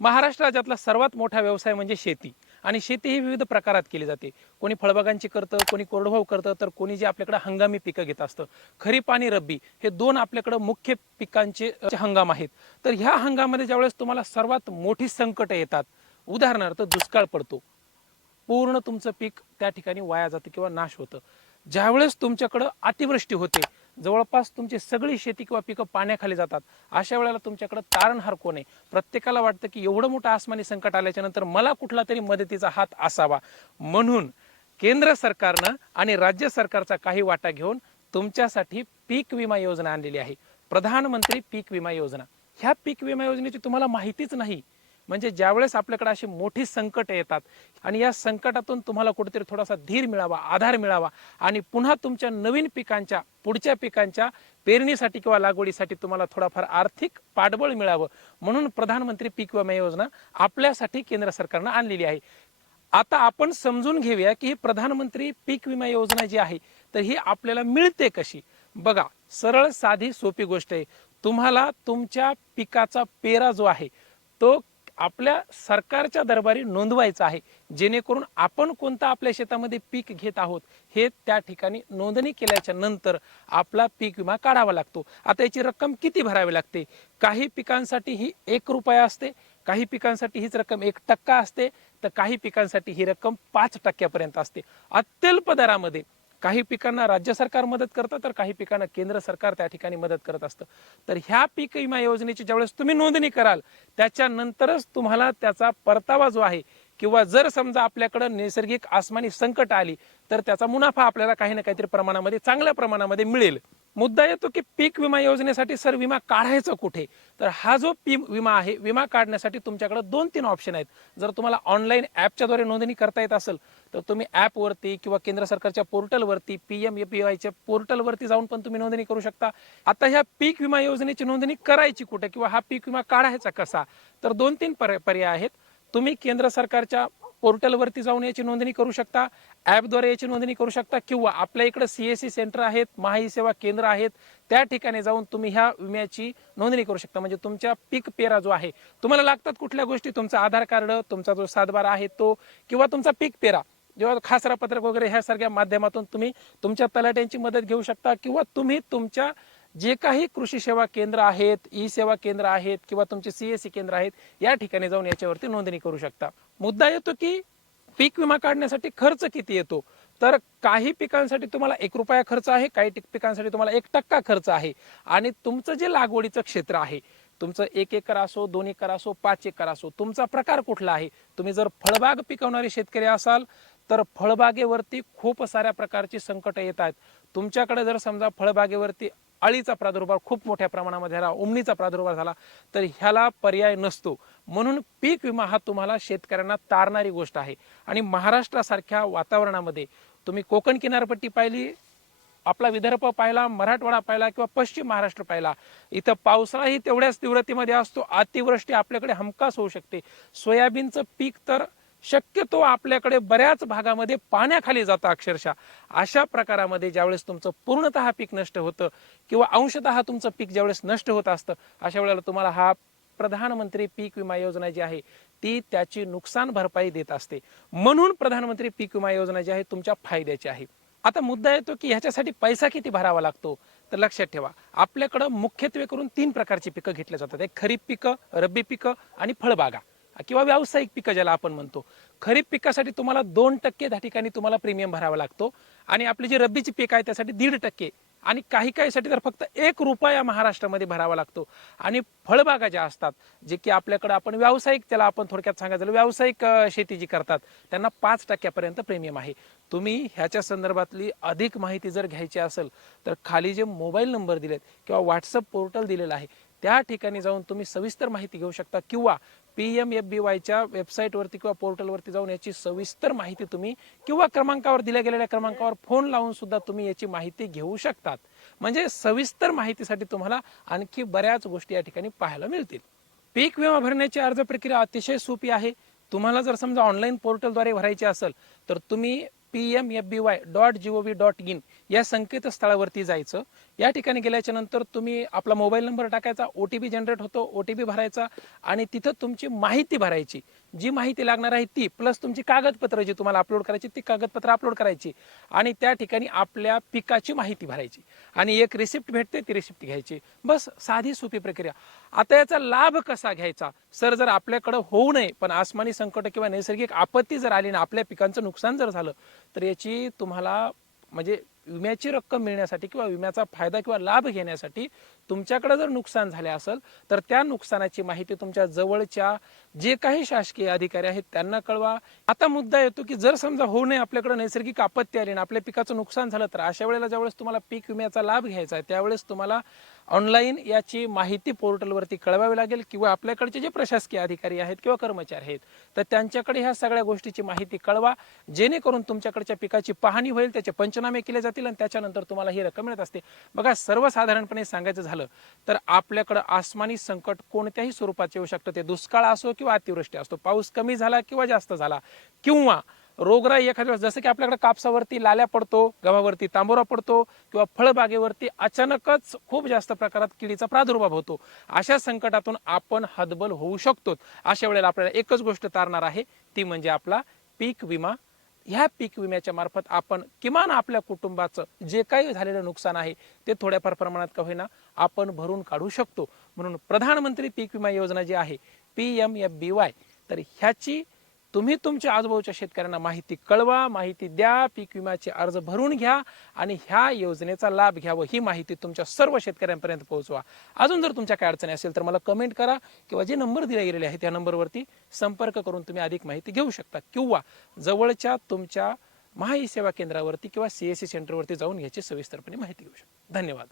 महाराष्ट्र राज्यातला सर्वात मोठा व्यवसाय म्हणजे शेती. आणि शेती ही विविध प्रकारात केली जाते. कोणी फळबागांची करतं कोणी कोरडवाहू करतं तर कोणी जे आपल्याकडे हंगामी पिकं घेत असतं. खरीप आणि रब्बी हे दोन आपल्याकडे मुख्य पिकांचे हंगाम आहेत. तर ह्या हंगामामध्ये ज्यावेळेस तुम्हाला सर्वात मोठी संकट येतात उदाहरणार्थ दुष्काळ पडतो. पूर्ण तुमचं पीक त्या ठिकाणी वाया जातं किंवा नाश होतं. ज्यावेळेस तुमच्याकडं अतिवृष्टी होते जवळपास तुमची सगळी शेती किंवा पिकं पाण्याखाली जातात अशा वेळेला तुमच्याकडं तारणहार कोण आहे प्रत्येकाला वाटतं की एवढं मोठं आसमानी संकट आल्याच्यानंतर मला कुठला तरी मदतीचा हात असावा. म्हणून केंद्र सरकारनं आणि राज्य सरकारचा काही वाटा घेऊन तुमच्यासाठी पीक विमा योजना आणलेली आहे. प्रधानमंत्री पीक विमा योजना. ह्या पीक विमा योजनेची तुम्हाला माहितीच नाही. म्हणजे ज्यावेळेस आपल्याकडे अशी मोठी संकट येतात आणि या संकटातून तुम्हाला कुठेतरी थोडासा धीर मिळावा आधार मिळावा आणि पुन्हा तुमच्या नवीन पिकांच्या पुढच्या पिकांच्या पेरणीसाठी किंवा लागवडीसाठी तुम्हाला थोडाफार आर्थिक पाठबळ मिळावं. म्हणून प्रधानमंत्री पीक विमा योजना आपल्यासाठी केंद्र सरकारनं आणलेली आहे. आता आपण समजून घेऊया की ही प्रधानमंत्री पीक विमा योजना जी आहे तर ही आपल्याला मिळते कशी? बघा सरळ साधी सोपी गोष्ट आहे. तुम्हाला तुमच्या पिकाचा पेरा जो आहे तो आपल्या सरकारच्या दरबारी नोंदवायचा आहे. जेणेकरून आपण कोणतं आपल्या शेतामध्ये पीक घेत आहोत हे त्या ठिकाणी नोंदणी केल्याच्यानंतर आपला पीक विमा काढावा लागतो. आता याची रक्कम किती भरावी लागते? काही पिकांसाठी ही एक रुपया असते काही पिकांसाठी हीच रक्कम एक टक्का असते तर काही पिकांसाठी ही रक्कम पाच टक्क्यापर्यंत असते. अत्यल्प दरामध्ये काही पिकांना राज्य सरकार मदत करतं तर काही पिकांना केंद्र सरकार त्या ठिकाणी मदत करत असतं. तर ह्या पीक विमा योजनेची ज्यावेळेस तुम्ही नोंदणी कराल त्याच्यानंतरच तुम्हाला त्याचा परतावा जो आहे किंवा जर समजा आपल्याकडं नैसर्गिक आसमानी संकट आली तर त्याचा मुनाफा आपल्याला काही ना काहीतरी प्रमाणामध्ये चांगल्या प्रमाणामध्ये मिळेल. मुद्दा येतो की पीक विमा योजनेसाठी सर विमा काढायचा कुठे? तर हा जो पीक विमा आहे विमा काढण्यासाठी तुमच्याकडे दोन तीन ऑप्शन आहेत. जर तुम्हाला ऑनलाईन ॲपच्याद्वारे नोंदणी करता येत असेल तर तुम्ही ॲपवरती किंवा केंद्र सरकारच्या पोर्टलवरती पी एम ए पी वायच्या पोर्टलवरती जाऊन पण तुम्ही नोंदणी करू शकता. आता ह्या पीक विमा योजनेची नोंदणी करायची कुठे किंवा हा पीक विमा काढायचा कसा? तर दोन तीन पर्याय आहेत. तुम्ही केंद्र सरकारच्या पोर्टलवरती जाऊन याची नोंदणी करू शकता ॲपद्वारे याची नोंदणी करू शकता किंवा आपल्या इकडे सी एस सी सेंटर आहेत महाई सेवा केंद्र आहेत त्या ठिकाणी जाऊन तुम्ही ह्या विम्याची नोंदणी करू शकता. म्हणजे तुमच्या पीक पेरा जो आहे तुम्हाला लागतात कुठल्या गोष्टी? तुमचा आधार कार्ड तुमचा जो सातबारा आहे तो किंवा तुमचा पीक पेरा जेव्हा खासरा पत्रक वगैरे ह्या सारख्या माध्यमातून तुम्ही तुमच्या तलाट्यांची मदत घेऊ शकता किंवा तुम्ही तुमच्या जे काही कृषी सेवा केंद्र आहेत ई सेवा केंद्र आहेत किंवा तुमचे सीएससी केंद्र आहेत या ठिकाणी जाऊन याच्यावरती नोंदणी करू शकता. मुद्दा येतो की पीक विमा काढण्यासाठी खर्च किती येतो? तर काही पिकांसाठी तुम्हाला एक रुपया खर्च आहे काही टिक- पिकांसाठी तुम्हाला एक टक्का खर्च आहे. आणि तुमचं जे लागवडीचं क्षेत्र आहे तुमचं एक एकर असो दोन एकर असो पाच एकर असो तुमचा प्रकार कुठला आहे? तुम्ही जर फळबाग पिकवणारे शेतकरी असाल तर फळबागेवरती खूप साऱ्या प्रकारची संकट येत आहेत. तुमच्याकडे जर समजा फळबागेवरती अळीचा प्रादुर्भाव खूप मोठ्या प्रमाणामध्ये झाला उमणीचा प्रादुर्भाव झाला तर ह्याला पर्याय नसतो. म्हणून पीक विमा हा तुम्हाला शेतकऱ्यांना तारणारी गोष्ट आहे. आणि महाराष्ट्रासारख्या वातावरणामध्ये तुम्ही कोकण किनारपट्टी पाहिली आपला विदर्भ पाहिला मराठवाडा पाहिला किंवा पश्चिम महाराष्ट्र पाहिला इथं पावसाळाही तेवढ्याच तीव्रतेमध्ये असतो अतिवृष्टी आपल्याकडे हमखास होऊ शकते. सोयाबीनचं पीक तर शक्यतो आपल्याकडे बऱ्याच भागामध्ये पाण्याखाली जातं अक्षरशः. अशा प्रकारामध्ये ज्यावेळेस तुमचं पूर्णतः पीक नष्ट होतं किंवा अंशतः तुमचं पीक ज्यावेळेस नष्ट होत असतं अशा वेळेला तुम्हाला हा प्रधानमंत्री पीक विमा योजना जी आहे ती त्याची नुकसान भरपाई देत असते. म्हणून प्रधानमंत्री पीक विमा योजना जी आहे तुमच्या फायद्याची आहे. आता मुद्दा येतो की ह्याच्यासाठी पैसा किती भरावा लागतो? तर लक्षात ठेवा आपल्याकडं मुख्यत्वे करून तीन प्रकारची पिकं घेतली जातात. एक खरीप पिकं रब्बी पिकं आणि फळबागा. किंवा व्यावसायिक पिकं ज्याला आपण म्हणतो. खरीप पिकासाठी तुम्हाला दोन टक्के त्या ठिकाणी तुम्हाला प्रीमियम भरावा लागतो. आणि आपली जी रब्बीची पीक आहे त्यासाठी दीड टक्के. आणि काही काहीसाठी तर फक्त एक रुपया महाराष्ट्रामध्ये भरावा लागतो. आणि फळबागा ज्या असतात जे की आपल्याकडे आपण व्यावसायिक त्याला आपण थोडक्यात सांगायचं व्यावसायिक शेती जी करतात त्यांना पाच टक्क्यापर्यंत प्रीमियम आहे. तुम्ही ह्याच्या संदर्भातली अधिक माहिती जर घ्यायची असेल तर खाली जे मोबाईल नंबर दिलेत किंवा व्हॉट्सअप पोर्टल दिलेलं आहे त्या ठिकाणी जाऊन तुम्ही सविस्तर माहिती घेऊ शकता. किंवा पी एम एफ बी वायच्या वेबसाईटवरती किंवा पोर्टलवरती जाऊन याची सविस्तर माहिती तुम्ही किंवा क्रमांकावर दिल्या गेलेल्या क्रमांकावर फोन लावून सुद्धा तुम्ही याची माहिती घेऊ शकतात. म्हणजे सविस्तर माहितीसाठी तुम्हाला आणखी बऱ्याच गोष्टी या ठिकाणी पाहायला मिळतील. पीक विमा भरण्याची अर्ज प्रक्रिया अतिशय सोपी आहे. तुम्हाला जर समजा ऑनलाईन पोर्टलद्वारे भरायची असेल तर तुम्ही P M F B Y dot G O V dot in या संकेतस्थळावरती जायचं. या ठिकाणी गेल्याच्यानंतर तुम्ही आपला मोबाईल नंबर टाकायचा ओ टी पी जनरेट होतो ओ टी पी भरायचा आणि तिथं तुमची माहिती भरायची. जी माहिती लागणार आहे ती प्लस तुमची कागदपत्र जी तुम्हाला अपलोड करायची ती कागदपत्र अपलोड करायची आणि त्या ठिकाणी आपल्या पिकाची माहिती भरायची आणि एक रिसिप्ट भेटते ती रिसिप्ट घ्यायची. बस साधी सोपी प्रक्रिया. आता याचा लाभ कसा घ्यायचा? सर जर आपल्याकडं होऊ नये पण आसमानी संकट किंवा नैसर्गिक आपत्ती जर आली ना आपल्या पिकांचं नुकसान जर झालं तर याची तुम्हाला म्हणजे विम्याची रक्कम मिळण्यासाठी किंवा विम्याचा फायदा किंवा लाभ घेण्यासाठी तुमच्याकडे जर नुकसान झाले असेल तर त्या नुकसानाची माहिती तुमच्या जवळच्या जे काही शासकीय अधिकारी आहेत त्यांना कळवा. आता मुद्दा येतो की जर समजा होऊ नये आपल्याकडे नैसर्गिक आपत्ती आली आणि आपल्या पिकाचं नुकसान झालं तर अशा वेळेला ज्यावेळेस तुम्हाला पीक विम्याचा लाभ घ्यायचा आहे त्यावेळेस तुम्हाला ऑनलाईन याची माहिती पोर्टलवरती कळवावी लागेल किंवा आपल्याकडचे जे प्रशासकीय अधिकारी आहेत किंवा कर्मचारी आहेत तर त्यांच्याकडे ह्या सगळ्या गोष्टीची माहिती कळवा. जेणेकरून तुमच्याकडच्या पिकाची पाहणी होईल त्याचे पंचनामे केले जातील. आणि त्याच्यानंतर तुम्हाला ही रक्कम मिळत असते. बघा सर्वसाधारणपणे सांगायचं झालं तर आपल्याकडं आसमानी संकट कोणत्याही स्वरूपाचे येऊ शकतं. ते दुष्काळ असो किंवा अतिवृष्टी असतो पाऊस कमी झाला किंवा जास्त झाला किंवा रोगराई एखाद्या वेळेस जसं की आपल्याकडे कापसावरती लाल्या पडतो गव्हावरती तांबोरा पडतो किंवा फळबागेवरती अचानकच खूप जास्त प्रकारात किडीचा प्रादुर्भाव होतो. अशा संकटातून आपण हतबल होऊ शकतो. अशा वेळेला आपल्याला एकच गोष्ट तारणार आहे. ती म्हणजे आपला पीक विमा ह्या पीक विम्याच्या मार्फत आपण किमान आपल्या कुटुंबाचं जे काही झालेलं नुकसान आहे ते थोड्याफार प्रमाणात का होईना आपण भरून काढू शकतो. म्हणून प्रधानमंत्री पीक विमा योजना जी आहे P M F B Y तर ह्याची तुम्ही तुमच्या आजूबाजूच्या शेतकऱ्यांना माहिती कळवा माहिती द्या पीक विम्याचे अर्ज भरून घ्या आणि ह्या योजनेचा लाभ घ्यावं ही माहिती तुमच्या सर्व शेतकऱ्यांपर्यंत पोहोचवा. अजून जर तुमच्या काय अडचणी असेल तर मला कमेंट करा किंवा जे नंबर दिले गेलेले आहेत त्या नंबरवरती संपर्क करून तुम्ही अधिक माहिती घेऊ शकता. किंवा जवळच्या तुमच्या महाई सेवा केंद्रावरती किंवा सीएससी सेंटरवरती जाऊन याची सविस्तरपणे माहिती घेऊ शकता. धन्यवाद.